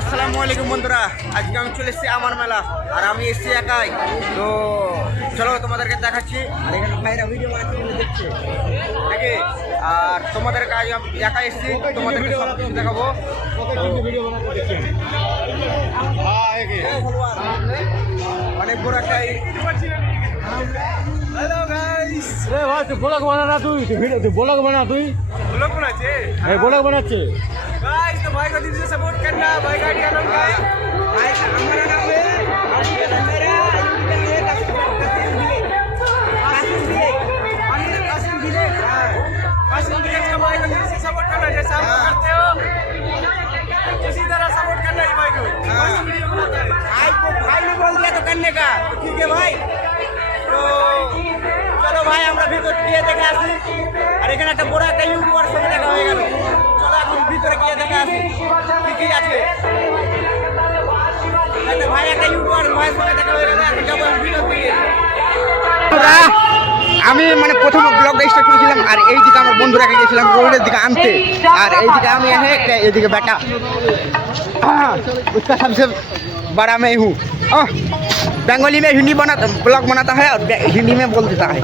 আসসালামু আলাইকুম বন্ধুরা, আজকে আমি চলে এসেছি আমার মেলা আর আমি এসেছি একাই। তো চলো তোমাদেরকে দেখাচ্ছি। আর এখানে ভাইরা ভিডিও বানাচ্ছে বলে দেখছে, ঠিক আছে? আর তোমাদের কাজ একাই এসেছি, তোমাদেরকে সব কিছু দেখাবো। অনেক বড় একটা हेलो गाइस रे भाई तू ब्लॉग बना रहा, तू वीडियो तू ब्लॉग बना, तू ব্লগ বানাচ্ছে। है ब्लॉग बनाচ্ছে गाइस तो भाई को दिल से सपोर्ट करना। भाई का क्या नाम है? भाई का हमारा नाम है मेरा कासिम विलेज। कासिम विलेज का भाई को दिल से सपोर्ट करना, जैसा आप करते हो इसी तरह सपोर्ट करना है भाई को। कासिम वीडियो बनाता है। भाई ने बोल दिया तो करने का, ठीक है भाई? তো চলো ভাই আমরা ভিতরে গিয়ে দেখে আসি। আর এখানে একটা বড় একটা ইউটিউবার সঙ্গে দেখা হয়ে গেল। চলো এখন ভিতরে গিয়ে দেখে আসি কি কি আছে। ভাই একটা ইউটিউবার ভাইয়ের সঙ্গে দেখা হয়ে গেল, এখন যাবো ভিতর দিকে। আমি মানে প্রথম ব্লগটা স্টার্ট করেছিলাম আর এইদিকে আমার বন্ধুরাকে গেছিলাম রোডের দিকে আনতে। আর এইদিকে আমি একটা এইদিকে বেটা उसका सबसे बड़ा मैं हूँ। बंगाली में हिंदी ब्लॉग बनाता है और हिंदी में बोल देता है।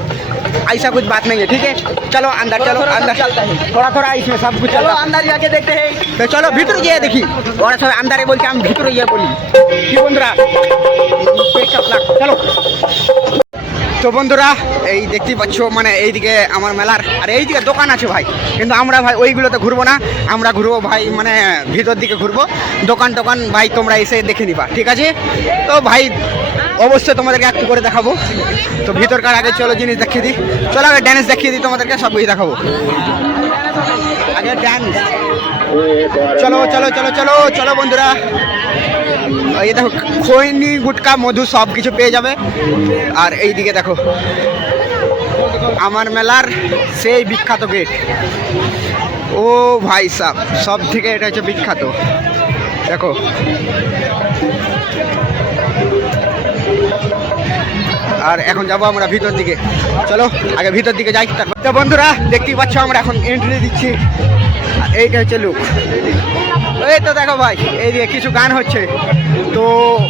ऐसा कुछ बात नहीं है, ठीक है? चलो अंदर, चलो अंदर चलता है। थोड़ा थोड़ा इसमें सब कुछ चलो अंदर जाके देखते हैं। तो चलो भीतर गए देखी और सब अंदर बोल के हम भीतर गए बोली कि बंधुरा चलो। তো বন্ধুরা এই দেখতেই পাচ্ছ মানে এইদিকে আমার মেলার আর এইদিকে দোকান আছে ভাই, কিন্তু আমরা ভাই ওইগুলোতে ঘুরবো না, আমরা ঘুরবো ভাই মানে ভিতর দিকে ঘুরবো। দোকান টোকান ভাই তোমরা এসে দেখে নিবা, ঠিক আছে? তো ভাই অবশ্যই তোমাদেরকে একটু করে দেখাবো। তো ভিতরকার আগে চলো জিনিস দেখিয়ে দিই, চলো আগে ড্যান্স দেখিয়ে দিই তোমাদেরকে, সব কিছু দেখাবো আগে ড্যান্স। চলো চলো চলো চলো চলো বন্ধুরা, এই দেখো খৈনি গুটকা মধু সব কিছু পেয়ে যাবে। আর এই দিকে দেখো আমার মেলার সেই বিখ্যাত গেট। ও ভাই সাব, সব থেকে এটা হচ্ছে বিখ্যাত। দেখো আর এখন যাবো আমরা ভিতর দিকে, চলো আগে ভিতর দিকে যাই। তো বন্ধুরা দেখতেই পাচ্ছ আমরা এখন এন্ট্রি দিচ্ছি। এইটা হচ্ছে লুক, এই তো দেখো ভাই এইদিকে কিছু গান হচ্ছে। তো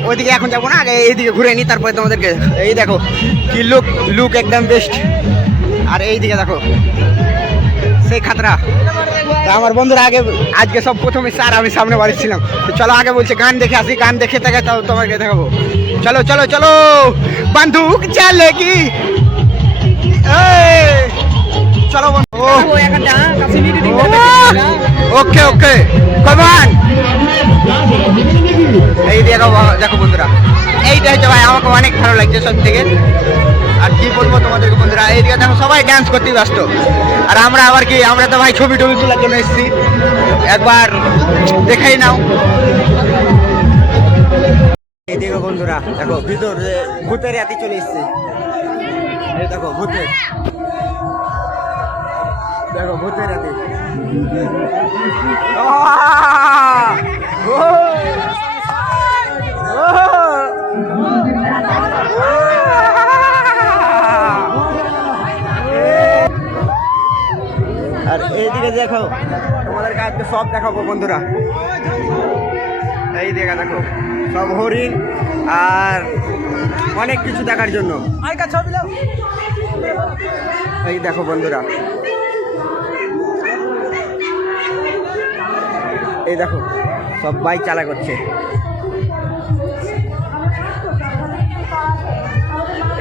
ওইদিকে এখন যাবো না, আগে এইদিকে ঘুরে নিই তারপরে তোমাদেরকে। এই দেখো কি লুক একদম বেস্ট। আর এইদিকে দেখো সেই খাতরা। আমার বন্ধুরা আগে আজকে সব প্রথমে স্যার আমি সামনে বাড়িছিলাম। তো চলো আগে বলছে গান দেখে আসি, গান দেখে থাকে তাও তোমাকে দেখাবো। চলো চলো চলো বন্দুক চালেগি, চলো ওকে ওকে কমান। এই দেখো দেখো বন্ধুরা এইটা হচ্ছে ভাই আমাকে অনেক ভালো লাগছে সব থেকে। আর কি বলবো তোমাদেরকে বন্ধুরা, এইদিকে দেখো সবাই ডান্স করতে ব্যস্ত। আর আমরা আবার কি, আমরা তো ভাই ছবি টবি তোলার জন্য এসেছি, একবার দেখাই নাও। এই দেখো বন্ধুরা দেখো ভিতরে ভূতের রাতি চলে এসছে। এই দেখো ভূতের, দেখো ভূতের রাতি। আর এইদিকে দেখো তোমাদেরকে আজকে সব দেখাবো বন্ধুরা। এই দিকে দেখো সব হরিণ আর অনেক কিছু দেখার জন্য। এই দেখো বন্ধুরা, এই দেখো সব বাইক চালা করছে।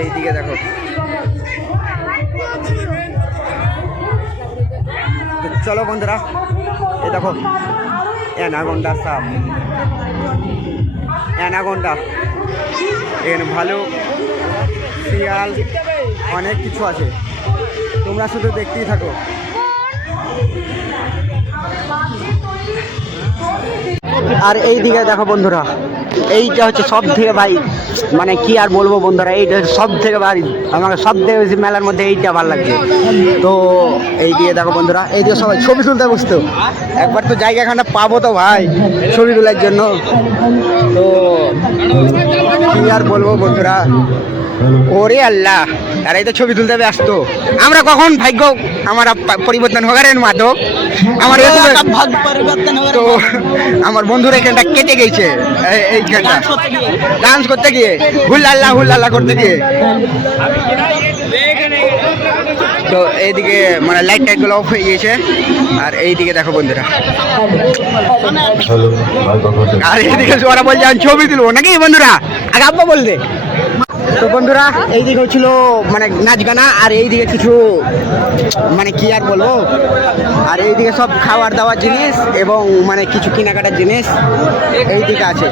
এইদিকে দেখো চলো বন্ধুরা, এই দেখো অ্যানাকোন্ডা সাপ, অ্যানাকোন্ডা, এর ভালো শিয়াল অনেক কিছু আছে, তোমরা শুধু দেখতেই থাকো। আর এই দিকে দেখো বন্ধুরা, এইটা হচ্ছে সব থেকে ভাই মানে কি আর বলবো বন্ধুরা, এইটা সব থেকে ভাই আমাকে সব থেকে বেশি মেলার মধ্যে এইটা ভালো লাগছে। তো এই দিকে দেখো বন্ধুরা, এই দিকে সবাই ছবি তুলতে বসতো, একবার তো জায়গাখানা পাবো তো ভাই ছবি তোলার জন্য। তো কি আর বলবো বন্ধুরা, ওরে আল্লাহ আর এই তো ছবি তুলতে ব্যস্ত। আমরা কখন ভাগ্য আমার পরিবর্তন হোগারের মাধব আমার তো আমার বন্ধুরা এখানটা কেটে গেছে এইখানটা ডান্স করতে গিয়ে হুল্লাল্লা করতে গিয়ে। তো এইদিকে মানে লাইট টাইটগুলো অফ হয়ে গিয়েছে। আর এইদিকে দেখো বন্ধুরা, আর এইদিকে ওরা বলছে আমি ছবি তুলবো নাকি বন্ধুরা, আগে আব্বা বলবে। তো বন্ধুরা এইদিকে হচ্ছিল মানে নাচ গানা, আর এইদিকে কিছু মানে কি আর বলবো, আর এইদিকে সব খাবার দাওয়ার জিনিস এবং মানে কিছু কেনাকাটার জিনিস এইদিকে আছে।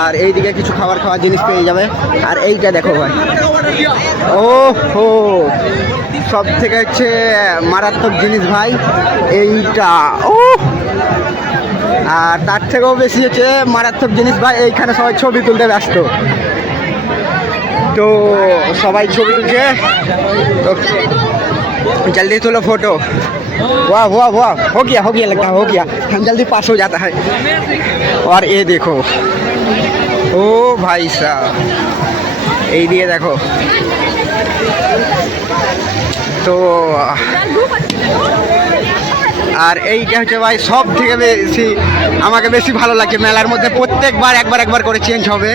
আর এইদিকে কিছু খাওয়ার জিনিস পেয়ে যাবে। আর এইটা দেখো ভাই, ও হো সব থেকে হচ্ছে মারাত্মক জিনিস ভাই এইটা। ও আর তার থেকেও বেশি হচ্ছে মারাত্মক জিনিস ভাই, এইখানে সবাই ছবি তুলতে ব্যস্ত। तो सबाई छवि तुलছে तो जल्दी तुलो फोटो। वाह वाह वाह, हो गया लगता है, हो गया। हम जल्दी पास हो जाता है। और ये देखो, ओ भाई साहब এই দিকে দেখো। তো আর এইটা হচ্ছে ভাই সব থেকে বেশি আমাকে বেশি ভালো লাগে মেলার মধ্যে, প্রত্যেকবার একবার করে চেঞ্জ হবে।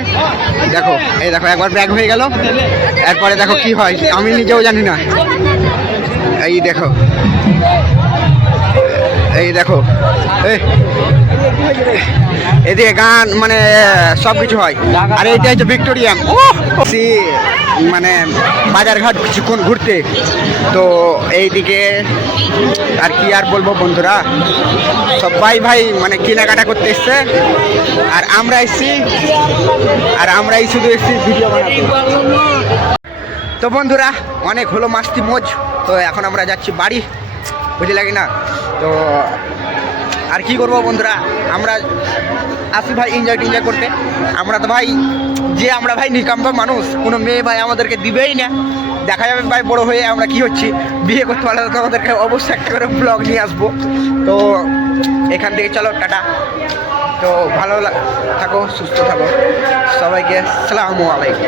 দেখো এই দেখো একবার ব্যাগ হয়ে গেল, এরপরে দেখো কি হয় আমি নিজেও জানি না। এই দেখো এদিকে গান মানে সব কিছু হয়। আর এইটা হচ্ছে ভিক্টোরিয়াম, মানে বাজারঘাট কিছুক্ষণ ঘুরতে। তো এইদিকে আর কি আর বলবো বন্ধুরা, সবাই ভাই মানে কেনাকাটা করতে এসছে, আর আমরা শুধু এসছি ভিডিও বানাতে। তো বন্ধুরা অনেক হলো মাস্তি মোজ, তো এখন আমরা যাচ্ছি বাড়ি, বুঝলে কি না। তো আর কি করবো বন্ধুরা, আমরা আসি ভাই এনজয় করতে। আমরা তো ভাই আমরা ভাই নিকাম্পা মানুষ, কোনো মেয়ে ভাই আমাদেরকে দিবেই না। দেখা যাবে ভাই বড় হয়ে আমরা কি হচ্ছি, বিয়ে করতে পারলে তো আমাদেরকে অবশ্যই একটা করে ব্লগ নিয়ে আসবো। তো এখান থেকে চলো টাটা। তো ভালো থাকো, সুস্থ থাকো, সবাইকে আসসালামু আলাইকুম।